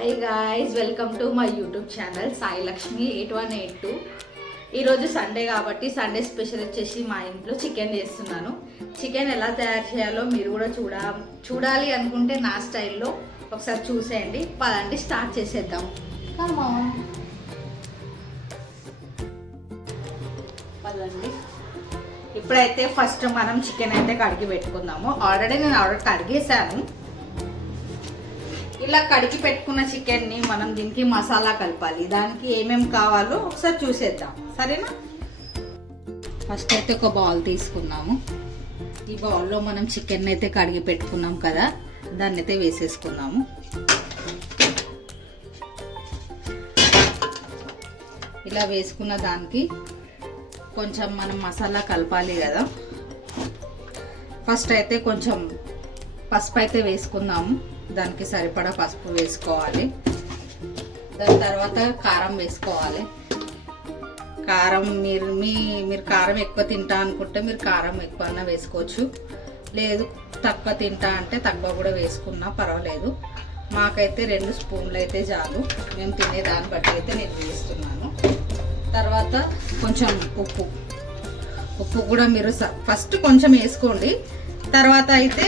Hi guys welcome to my YouTube channel Sai Lakshmi eight one eight two ఈరోజు Sunday కాబట్టి Sunday special వచ్చేసి మా ఇంట్లో chicken చేస్తున్నాను. చికెన్ ఎలా తయారు చేయాలో మీరు కూడా చూడ చూడాలి అనుకుంటే నా స్టైల్లో ఒకసారి చూసేయండి. పదండి స్టార్ట్ చేసేద్దాం. కమా పదండి. ఇప్పుడైతే ఫస్ట్ మనం చికెన్ అయితే కడిగి పెట్టుకుందాము. ఆల్రెడీ నేను ఆర్డర్ కడిగేసాను ఇలా కడిగి పెట్టుకున్న చికెన్ని మనం దీనికి మసాలా కలపాలి. దానికి ఏమేమి కావాలో ఒకసారి చూసేద్దాం. సరేనా? ఫస్ట్ అయితే ఒక బౌల్ తీసుకున్నాము. ఈ బౌల్లో మనం చికెన్ అయితే కడిగి పెట్టుకున్నాం కదా దాన్ని అయితే వేసేసుకున్నాము. ఇలా వేసుకున్న దానికి కొంచెం మనం మసాలా కలపాలి కదా. ఫస్ట్ అయితే కొంచెం పసుపు అయితే వేసుకుందాము దానికి సరిపడా పసుపు వేసుకోవాలి. దాని తర్వాత కారం వేసుకోవాలి. కారం మీరు మీ మీరు కారం ఎక్కువ తింటా అనుకుంటే మీరు కారం ఎక్కువన్నా వేసుకోవచ్చు. లేదు తక్కువ తింటా అంటే తక్కువ కూడా వేసుకున్నా పర్వాలేదు. మాకైతే రెండు స్పూన్లు అయితే చాలు. మేము తినే దాన్ని బట్టి అయితే నేను వేస్తున్నాను. తర్వాత కొంచెం ఉప్పు. ఉప్పు కూడా మీరు స- ఫస్ట్ కొంచెం వేసుకోండి. తర్వాత అయితే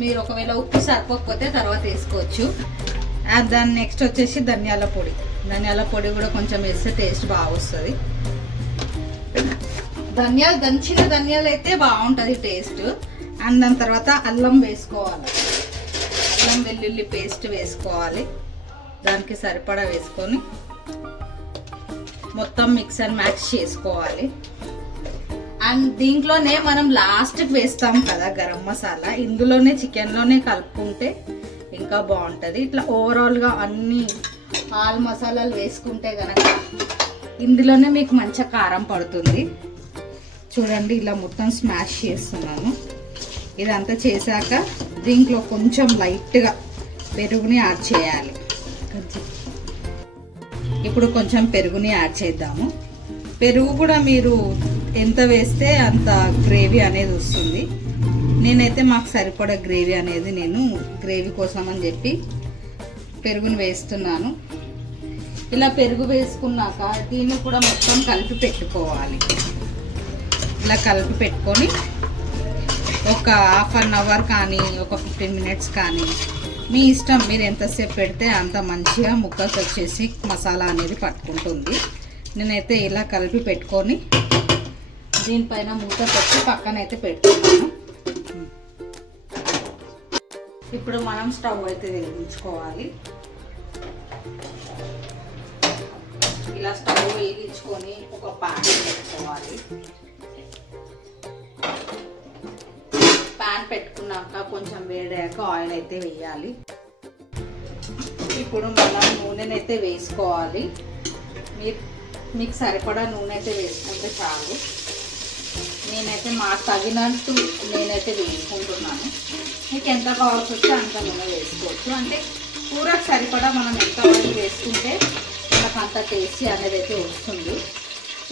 మీరు ఒకవేళ ఉప్పు సరిపోకపోతే తర్వాత వేసుకోవచ్చు. దాని నెక్స్ట్ వచ్చేసి ధనియాల పొడి. ధనియాల పొడి కూడా కొంచెం వేస్తే టేస్ట్ బాగా వస్తుంది. ధనియాలు దంచిన ధనియాలు అయితే బాగుంటుంది టేస్ట్ అండ్ దాని తర్వాత అల్లం వేసుకోవాలి. అల్లం వెల్లుల్లి పేస్ట్ వేసుకోవాలి. దానికి సరిపడా వేసుకొని మొత్తం మిక్స్ అండ్ మ్యాచ్ చేసుకోవాలి. అండ్ దీంట్లోనే మనం లాస్ట్కి వేస్తాం కదా గరం మసాలా. ఇందులోనే చికెన్లోనే కలుపుకుంటే ఇంకా బాగుంటుంది. ఇట్లా ఓవరాల్గా అన్ని ఆల్ మసాలాలు వేసుకుంటే కనుక ఇందులోనే మీకు మంచి కారం పడుతుంది. చూడండి ఇలా మొత్తం స్మాష్ చేస్తున్నాను. ఇదంతా చేశాక దీంట్లో కొంచెం లైట్గా పెరుగుని యాడ్ చేయాలి. కొంచెం ఇప్పుడు కొంచెం పెరుగుని యాడ్ చేద్దాము. పెరుగు కూడా మీరు ఎంత వేస్తే అంత గ్రేవీ అనేది వస్తుంది. నేనైతే మాకు సరిపడ గ్రేవీ అనేది నేను గ్రేవీ కోసం అని చెప్పి పెరుగును వేస్తున్నాను. ఇలా పెరుగు వేసుకున్నాక దీన్ని కూడా మొత్తం కలిపి పెట్టుకోవాలి. ఇలా కలిపి పెట్టుకొని ఒక హాఫ్ అన్ అవర్ కానీ ఒక ఫిఫ్టీన్ మినిట్స్ కానీ మీ ఇష్టం మీరు ఎంతసేపు పెడితే అంత మంచిగా ముక్కకు వచ్చేసి మసాలా అనేది పట్టుకుంటుంది. నేనైతే ఇలా కలిపి పెట్టుకొని దీనిపైన మూత పెట్టి పక్కనైతే పెట్టుకున్నాను ఇప్పుడు మనం స్టవ్ అయితే వెలిగించుకోవాలి. ఇలా స్టవ్ వేయించుకొని ఒక పాన్ పెట్టుకోవాలి. పాన్ పెట్టుకున్నాక కొంచెం వేడాక ఆయిల్ అయితే వేయాలి. ఇప్పుడు మనం నూనెనైతే వేసుకోవాలి. మీరు మీకు సరిపడా నూనె అయితే వేసుకుంటే చాలు. నేనైతే మాకు తగినట్టు నేనైతే వేసుకుంటున్నాను. మీకు ఎంత కావాల్సి వస్తే అంత నూనె వేసుకోవచ్చు. అంటే కూరకు సరిపడా మనం ఎంత ఆయిల్ వేసుకుంటే మనకు అంత టేస్టీ అనేది అయితే వస్తుంది.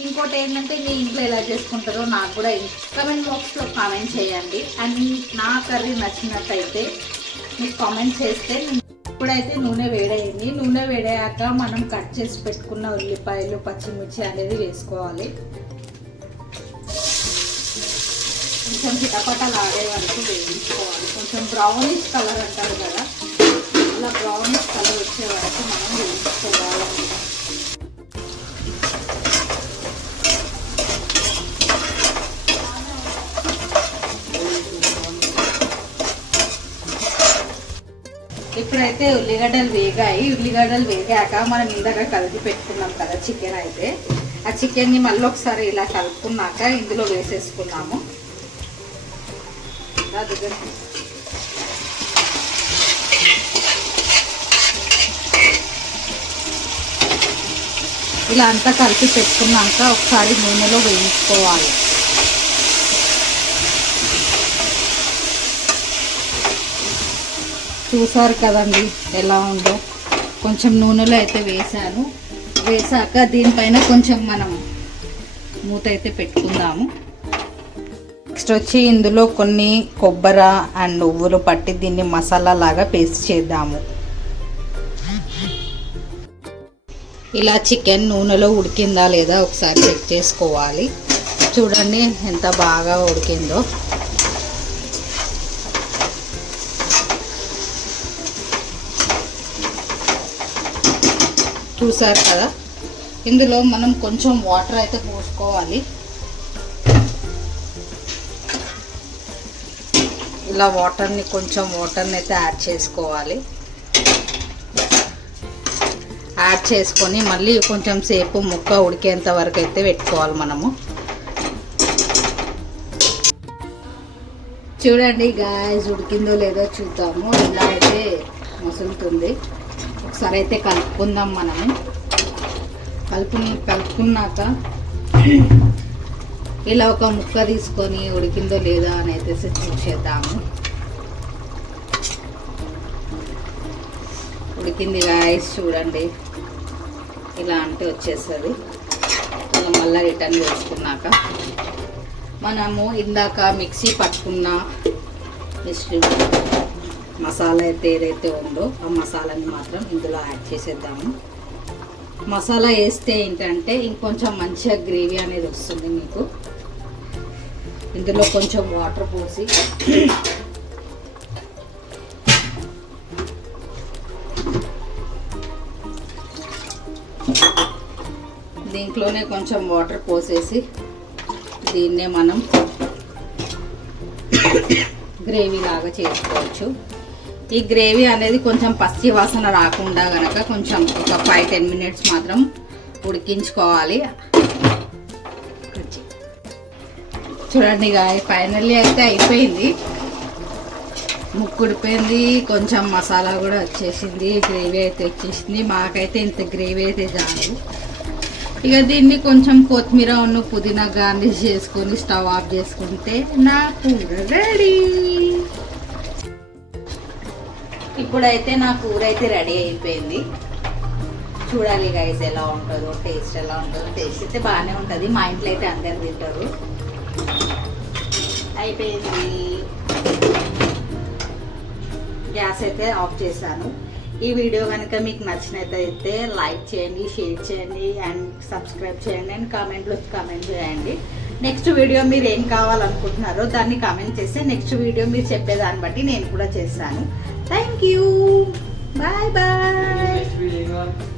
ఇంకోటి ఏంటంటే మీ ఇంట్లో ఎలా చేసుకుంటారో నాకు కూడా కమెంట్ బాక్స్లో కామెంట్ చేయండి. అండ్ నా కర్రీ నచ్చినట్టయితే మీకు కామెంట్ చేస్తే ఇప్పుడైతే నూనె వేడైంది నూనె వేడయ్యాక మనం కట్ చేసి పెట్టుకున్న ఉల్లిపాయలు పచ్చిమిర్చి అనేది వేసుకోవాలి. కొంచెం చిటపటలు ఆడే వరకు వేయించుకోవాలి కొంచెం బ్రౌనిష్ కలర్ అంటారు కదా అలా బ్రౌనిష్ కలర్ వచ్చే వరకు మనం వేయించుకోవాలి. ఇప్పుడైతే ఉల్లిగడ్డలు వేగాయి. ఉల్లిగడ్డలు వేగాక మనం ఇందాక కలిపి పెట్టుకున్నాం కదా చికెన్ అయితే. ఆ చికెన్ని మళ్ళీ ఒకసారి ఇలా కలుపుకున్నాక ఇందులో వేసేసుకున్నాము. ఇలా అంతా కలిపి పెట్టుకున్నాక ఒకసారి నూనెలో వేయించుకోవాలి. చూసారు కదండి ఎలా ఉందో? కొంచెం నూనెలో అయితే వేసాను వేసాక దీనిపైన కొంచెం మనం మూత అయితే పెట్టుకుందాము. నెక్స్ట్ వచ్చి ఇందులో కొన్ని కొబ్బరి అండ్ నువ్వులు పట్టి దీన్ని మసాలా లాగా పేస్ట్ చేద్దాము. ఇలా చికెన్ నూనెలో ఉడికిందా లేదా ఒకసారి చెక్ చేసుకోవాలి. చూడండి ఎంత బాగా ఉడికిందో. చూసారు కదా? ఇందులో మనం కొంచెం వాటర్ అయితే పోసుకోవాలి. ఇలా వాటర్ని కొంచెం వాటర్ని అయితే యాడ్ చేసుకోవాలి. యాడ్ చేసుకొని మళ్ళీ కొంచెం సేపు ముక్క ఉడికేంత వరకు అయితే పెట్టుకోవాలి మనము. చూడండి గాయస్ ఉడికిందో లేదో చూద్దాము. ఇలా అయితే మసులుతుంది. ఒకసారి అయితే కలుపుకుందాం మనము. కలుపు కలుపుకున్నాక ఇలా ఒక ముక్క తీసుకొని ఉడికిందో లేదా అని అయితే చూసేద్దాము ఉడికింది గాయస్ చూడండి. ఇలా అంటే వచ్చేస్తుంది. ఇంకా మళ్ళీ రిటర్న్ చేసుకున్నాక. మనము ఇందాక మిక్సీ పట్టుకున్న మిశ్రీ మసాలా అయితే ఏదైతే ఉందో ఆ మసాలాని మాత్రం ఇందులో యాడ్ చేసేద్దాము. మసాలా వేస్తే ఏంటంటే ఇంకొంచెం మంచిగా గ్రేవీ అనేది వస్తుంది మీకు. ఇందులో కొంచెం వాటర్ పోసి దీంట్లోనే కొంచెం వాటర్ పోసేసి దీన్నే మనం గ్రేవీ లాగా చేసుకోవచ్చు. ఈ గ్రేవీ అనేది కొంచెం పచ్చి వాసన రాకుండా కనుక కొంచెం ఒక ఫైవ్ టెన్ మినిట్స్ మాత్రం ఉడికించుకోవాలి. చూడండి గాయ ఫైనల్లీ అయితే అయిపోయింది. ముక్కుడిపోయింది కొంచెం మసాలా కూడా వచ్చేసింది గ్రేవీ అయితే వచ్చేసింది. మాకైతే ఇంత గ్రేవీ అయితే చాలు. ఇక దీన్ని కొంచెం కొత్తిమీర ఉన్న పుదీనా గార్నిష్ చేసుకొని స్టవ్ ఆఫ్ చేసుకుంటే నా కూర రెడీ ఇప్పుడైతే నా కూర అయితే రెడీ అయిపోయింది. చూడాలి గైస్ ఎలా ఉంటుందో టేస్ట్ ఎలా ఉంటుందో. టేస్ట్ అయితే బాగానే ఉంటుంది. మా ఇంట్లో అయితే అందరు తింటారు. అయిపోయింది గ్యాస్ అయితే ఆఫ్ చేశాను. ఈ వీడియో కనుక మీకు నచ్చినట్లయితే లైక్ చేయండి షేర్ చేయండి అండ్ సబ్స్క్రైబ్ చేయండి అండ్ కామెంట్లో కామెంట్ చేయండి. నెక్స్ట్ వీడియో మీరు ఏం కావాలనుకుంటున్నారో దాన్ని కామెంట్ చేస్తే నెక్స్ట్ వీడియో మీరు చెప్పేదాన్ని బట్టి నేను కూడా చేస్తాను. Thank you bye bye